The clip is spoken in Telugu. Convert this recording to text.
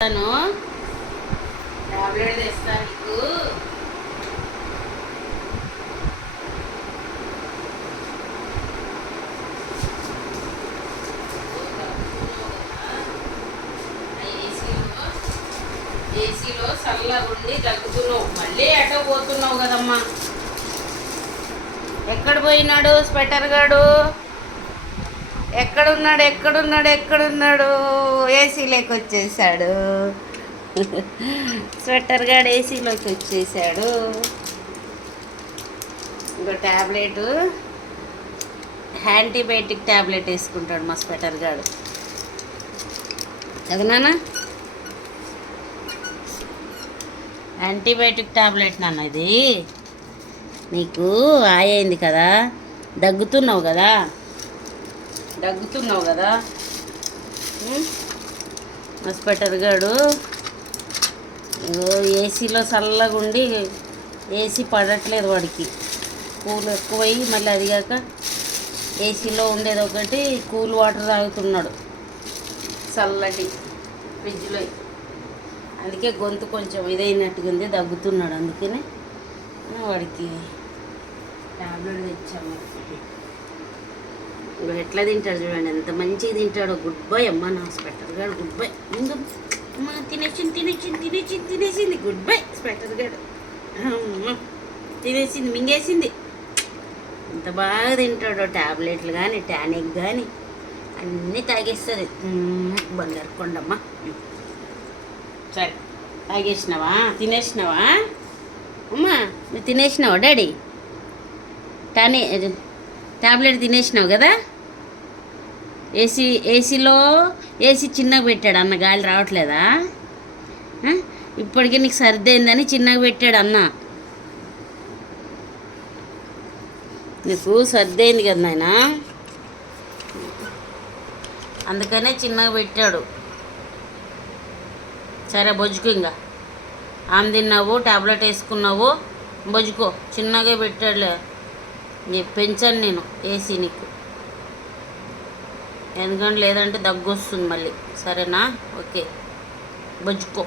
టాబ్లెట్ తెస్తా నీకు. ఏసీలో చల్లగా ఉండి తగ్గుతున్నావు, మళ్ళీ ఎటో పోతున్నావు కదమ్మా. ఎక్కడ పోయినాడు స్వెటర్ గాడు? ఎక్కడున్నాడు? ఏసీలోకి వచ్చేసాడు. స్వెటర్ గాడు ఏసీలోకి వచ్చేసాడు. ఇంకో ట్యాబ్లెట్, యాంటీబయాటిక్ ట్యాబ్లెట్ వేసుకుంటాడు మా స్వెటర్ గాడు కదా నాన్న. యాంటీబయాటిక్ ట్యాబ్లెట్ నాన్న ఇది. నీకు అయింది కదా, దగ్గుతున్నావు కదా. హాస్పిటల్ గాడు ఏసీలో చల్లగా ఉండి ఏసీ పడట్లేదు వాడికి. కూల్ ఎక్కువయ్యి మళ్ళీ అదిగాక ఏసీలో ఉండేది ఒకటి, కూల్ వాటర్ తాగుతున్నాడు చల్లటి ఫ్రిడ్జ్లో. అందుకే గొంతు కొంచెం ఇదైనట్టుగా ఉంది, దగ్గుతున్నాడు. అందుకనే వాడికి ట్యాబ్లెట్ తెచ్చాము. ఎట్లా తింటాడు చూడండి, ఎంత మంచిగా తింటాడో. గుడ్ బాయ్ అమ్మ నా స్వెటర్ గాడు, గుడ్ బాయ్. ముందు అమ్మ తినేసింది. గుడ్ బాయ్ స్వెటర్ గాడు, తినేసింది, మింగేసింది. ఎంత బాగా తింటాడో. ట్యాబ్లెట్లు కానీ టానిక్ కానీ అన్నీ తాగేస్తుంది. బంగారు కొండమ్మ. సరే తాగేసినావా, తినేసినావా అమ్మా? నువ్వు తినేసినావా డాడీ? ట్యాబ్లెట్ తినేసినావు కదా. ఏసీలో ఏసీ చిన్నగా పెట్టాడు అన్న, గాలి రావట్లేదా? ఇప్పటికే నీకు సర్ది అయిందని చిన్నగా పెట్టాడు అన్న. నీకు సర్ది అయింది కదా నాయన, అందుకనే చిన్నగా పెట్టాడు. సరే బొజ్జుకు, ఇంకా ఆమె తిన్నావు, ట్యాబ్లెట్ వేసుకున్నావు, బొజ్జుకో. చిన్నగా పెట్టాడులే, పెంచాను నేను ఏసీ నీకు. ఎందుకంటే లేదంటే దగ్గు వస్తుంది మళ్ళీ. సరేనా? ఓకే, బొజ్జుకో.